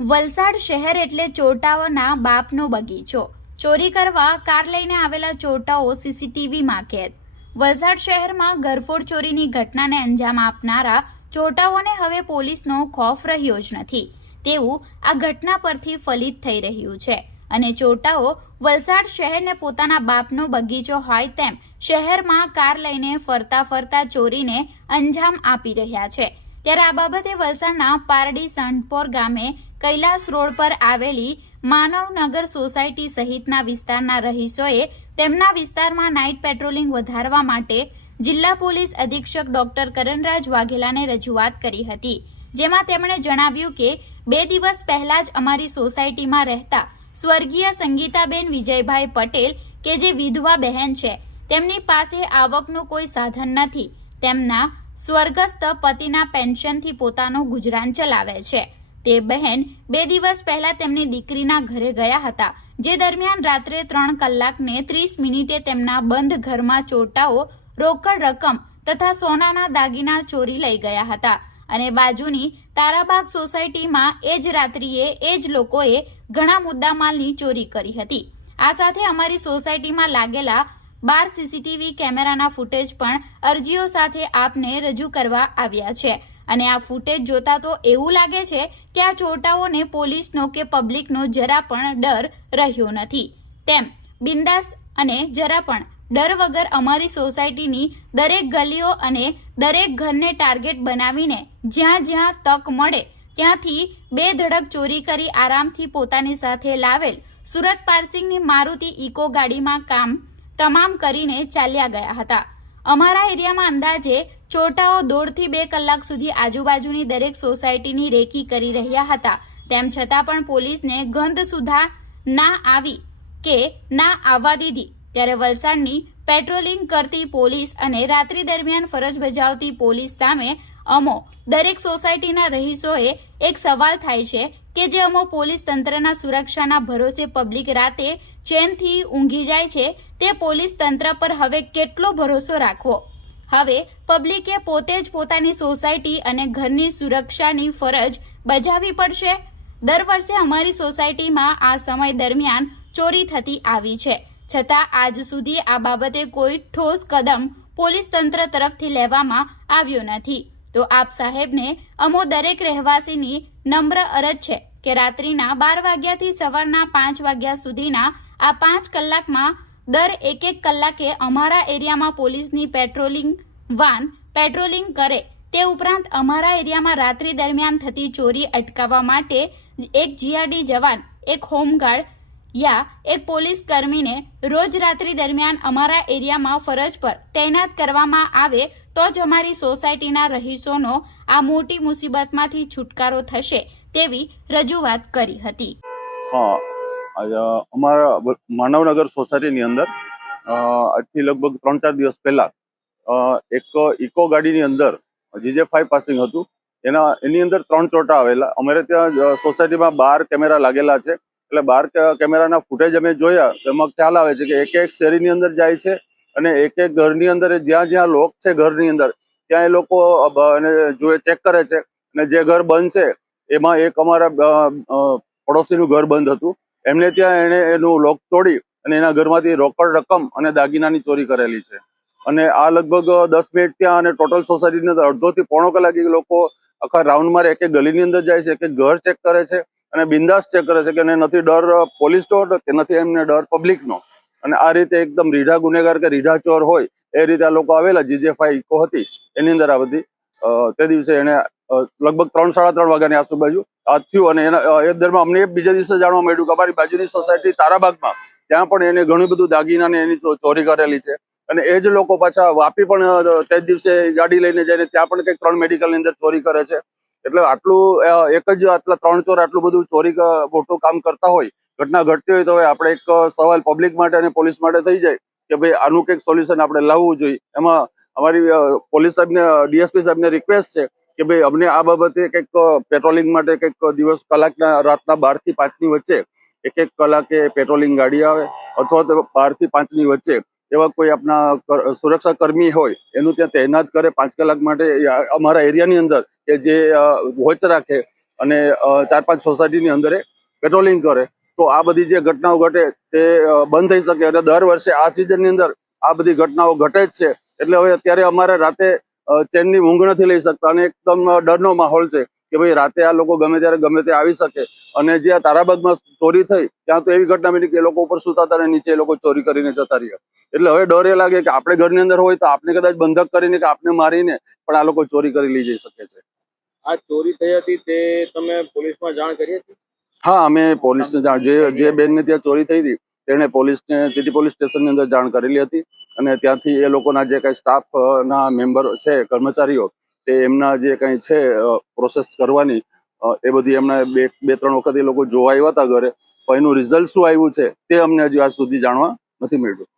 વલસાડ શહેર એટલે ચોટાઓના બાપનો બગીચો. ચોરી કરવા કાર લઈને આવેલા ચોટાઓ સીસીટીવીમાં કેદ. વલસાડ શહેરમાં ગરફોડ ચોરીની ઘટનાને અંજામ આપનારા ચોટાઓને હવે પોલીસનો ખોફ રહ્યો જ નથી. તેવું આ ઘટના પરથી ફલિત થઈ રહ્યું છે. અને ચોટાઓ વલસાડ શહેરને પોતાના બાપનો બગીચો હોય તેમ શહેરમાં કાર લઈને ફરતા ફરતા ચોરીને અંજામ આપી રહ્યા છે. ત્યારે આ બાબતે વલસાડના પારડી સંડપોર ગામે કૈલાસ રોડ પર આવેલી માનવનગર સોસાયટી સહિતના વિસ્તારના રહીશોએ તેમના વિસ્તારમાં નાઇટ પેટ્રોલિંગ વધારવા માટે જિલ્લા પોલીસ અધિક્ષક ડોક્ટર કરણરાજ વાઘેલાને રજૂઆત કરી હતી, જેમાં તેમણે જણાવ્યું કે બે દિવસ પહેલા જ અમારી સોસાયટીમાં રહેતા સ્વર્ગીય સંગીતાબેન વિજયભાઈ પટેલ, કે જે વિધવા બહેન છે, તેમની પાસે આવકનું કોઈ સાધન નથી, તેમના સ્વર્ગસ્થ પતિના પેન્શનથી પોતાનું ગુજરાન ચલાવે છે. તે બહેન બે દિવસ પહેલા તેમની દીકરીના ઘરે ગયા હતા, જે દરમિયાન રાત્રે ત્રણ કલાકને ત્રીસ મિનિટે તેમના બંધ ઘરમાં ચોટાઓ, રોકડ રકમ તથા સોનાના દાગીના ચોરી લઈ ગયા હતા. અને બાજુની તારાબાગ સોસાયટીમાં એ જ રાત્રિએ એ જ લોકોએ ઘણા મુદ્દામાલની ચોરી કરી હતી. આ સાથે અમારી સોસાયટીમાં લાગેલા બાર સીસીટીવી કેમેરાના ફૂટેજ પણ અરજીઓ સાથે આપને રજૂ કરવા આવ્યા છે. અને આ ફૂટેજ જોતા તો એવું લાગે છે કે આ છોટાઓને પોલીસનો કે પબ્લિકનો જરા પણ ડર રહ્યો નથી. તેમ, બિંદાસ અને જરા પણ ડર વગર અમારી સોસાયટીની દરેક ગલીઓ અને દરેક ઘરને ટાર્ગેટ બનાવીને જ્યાં જ્યાં તક મળે, ત્યાંથી બે ધડક ચોરી કરી આરામથી પોતાની સાથે લાવેલ સુરત પાર્સિંગની મારુતિ ઇકો ગાડીમાં કામ તમામ કરીને ચાલ્યા ગયા હતા. અમારા એરિયામાં અંદાજે ચોટાઓ દોઢથી બે કલાક સુધી આજુબાજુની દરેક સોસાયટીની રેકી કરી રહ્યા હતા. તેમ છતાં પણ પોલીસને ગંધ સુધા ના આવી કે ના આવવા દીધી. ત્યારે વલસાડની પેટ્રોલિંગ કરતી પોલીસ અને રાત્રિ દરમિયાન ફરજ બજાવતી પોલીસ સામે અમો દરેક સોસાયટીના રહીશોએ એક સવાલ થાય છે કે જે અમો પોલીસ તંત્રના સુરક્ષાના ભરોસે પબ્લિક રાતે ચેનથી ઊંઘી જાય છે, તે પોલીસ તંત્ર પર હવે કેટલો ભરોસો રાખવો? હવે પબ્લિકે પોતે જ પોતાની સોસાયટી અને ઘરની સુરક્ષાની ફરજ બજાવવી પડશે. દર વર્ષે અમારી સોસાયટીમાં આ સમય દરમિયાન ચોરી થતી આવી છે. છતાં આજ સુધી આ બાબતે કોઈ ઠોસ કદમ પોલીસ તંત્ર તરફથી લેવામાં આવ્યો નથી. તો આપ સાહેબને અમો દરેક રહેવાસીની નમ્ર અરજ છે કે રાત્રિના બાર વાગ્યાથી સવારના પાંચ વાગ્યા સુધીના આ પાંચ કલાકમાં દર એક એક કલાકે અમારા એરિયામાં પોલીસની પેટ્રોલિંગ વાન પેટ્રોલિંગ કરે તે ઉપરાંત અમારા એરિયામાં રાત્રિ દરમિયાન થતી ચોરી અટકાવવા માટે એક જીઆરડી જવાન, એક હોમગાર્ડ યા એક પોલીસ કર્મીને રોજ રાત્રિ દરમિયાન અમારા એરિયામાં ફરજ પર તૈનાત કરવામાં આવે તો જ અમારી સોસાયટીના રહીશોનો આ મોટી મુસીબતમાંથી છુટકારો થશે તેવી રજૂઆત કરી હતી. હા અમારા માનવનગર સોસાયટીની અંદર આજથી લગભગ ત્રણ ચાર દિવસ પહેલા એક ઇકો ગાડીની અંદર જીજે ફાઈવ પાસિંગ હતું, એના, એની અંદર ત્રણ ચોટા આવેલા. અમારે ત્યાં સોસાયટીમાં બાર કેમેરા લાગેલા છે. એટલે બાર કેમેરાના ફૂટેજ અમે જોયા, તો એમાં ખ્યાલ આવે છે કે એક એક શેરીની અંદર જાય છે અને એક એક ઘરની અંદર, જ્યાં જ્યાં લોક છે ઘરની અંદર, ત્યાં એ લોકો જોએ, ચેક કરે છે. અને જે ઘર બંધ છે, એમાં એક અમારા પડોશીનું ઘર બંધ હતું. એમને ત્યાં એને એનું લોક તોડી અને એના ઘરમાંથી રોકડ રકમ અને દાગીનાની ચોરી કરેલી છે. અને આ લગભગ દસ મિનિટ ત્યાં અને ટોટલ સોસાયટીની અંદર અડધોથી પોણો કલાક એ લોકો આખા રાઉન્ડ મારે એક એક ગલીની અંદર જાય છે, એક ઘર ચેક કરે છે અને બિંદાસ ચેક કરે છે કે નથી ડર પોલીસનો કે નથી એમને ડર પબ્લિકનો અને આ રીતે એકદમ રીઢા ગુનેગાર કે રીઢા ચોર હોય એ રીતે આ લોકો આવેલા જીજે ફાઈ ઇકો હતી, એની અંદર આ બધી તે દિવસે એને લગભગ ત્રણ, સાડા ત્રણ વાગ્યાની આજુબાજુ થયું અને એના એ દરમિયાન અમને બીજા દિવસે જાણવા મળ્યું કે અમારી બાજુની સોસાયટી તારાબાગમાં, ત્યાં પણ એને ઘણું બધું દાગીના ને એની ચોરી કરેલી છે. અને એ જ લોકો પાછા વાપી પણ તે દિવસે ગાડી લઈને જઈને ત્યાં પણ કંઈક ત્રણ મેડિકલની અંદર ચોરી કરે છે. એટલે આટલું એક જ આટલા ત્રણ ચોર આટલું બધું ચોરી મોટું કામ કરતા હોય, ઘટના ઘટતી હોય તો હવે આપણે એક સવાલ પબ્લિક માટે અને પોલીસ માટે થઈ જાય કે ભાઈ આનું કંઈક સોલ્યુશન આપણે લાવવું જોઈએ. એમાં અમારી પોલીસ સાહેબને ડીએસપી સાહેબને રિક્વેસ્ટ છે કે ભાઈ અમને આ બાબતે કંઈક પેટ્રોલિંગ માટે કંઈક દિવસ કલાકના, રાતના બારથી પાંચની વચ્ચે એક એક કલાકે પેટ્રોલિંગ ગાડી આવે અથવા તો બારથી પાંચની વચ્ચે એવા કોઈ આપણા સુરક્ષા કર્મી હોય એનું ત્યાં તૈનાત કરે પાંચ કલાક માટે અમારા એરિયાની અંદર કે જે વોચ રાખે અને ચાર પાંચ સોસાયટીની અંદર પેટ્રોલિંગ કરે. તો આ બધી જે ઘટનાઓ ઘટે તે બંધ થઈ શકે અને દર વર્ષે આ સિઝનની અંદર આ બધી ઘટનાઓ ઘટે જ છે. એટલે હવે અત્યારે અમારે રાતે ચેનની ઊંઘ નથી લઈ શકતા અને એકદમ ડરનો માહોલ છે કે ભાઈ રાતે આ લોકો ગમે ત્યારે ગમે તે આવી શકે. અને જે આ તારાબાગમાં ચોરી થઈ ત્યાં તો એવી ઘટના બની કે એ લોકો ઉપર સુતા હતા અને નીચે એ લોકો ચોરી કરીને જતા રહ્યા. એટલે હવે ડર એ લાગે કે આપણે ઘરની અંદર હોય તો આપણે કદાચ બંધક કરીને કે આપણે મારીને પણ આ લોકો ચોરી કરી લઈ જઈ શકે છે. આ ચોરી થઈ હતી તે તમે પોલીસમાં જાણ કરી હતી? હા અમે પોલીસને જાણ જે જે બેનને ત્યાં ચોરી થઈ હતી તેણે પોલીસને સિટી પોલીસ સ્ટેશનની અંદર જાણ કરેલી હતી. અને ત્યાંથી એ લોકોના જે કઈ સ્ટાફ ના મેમ્બર છે, કર્મચારીઓ, તે એમના જે કઈ છે પ્રોસેસ કરવાની એ બધી એમના બે બે, ત્રણ વખત એ લોકો જોવા આવ્યા હતા ઘરે. પણ એનું રિઝલ્ટ શું આવ્યું છે, તે અમને હજુ આજ સુધી જાણવા નથી મળ્યું.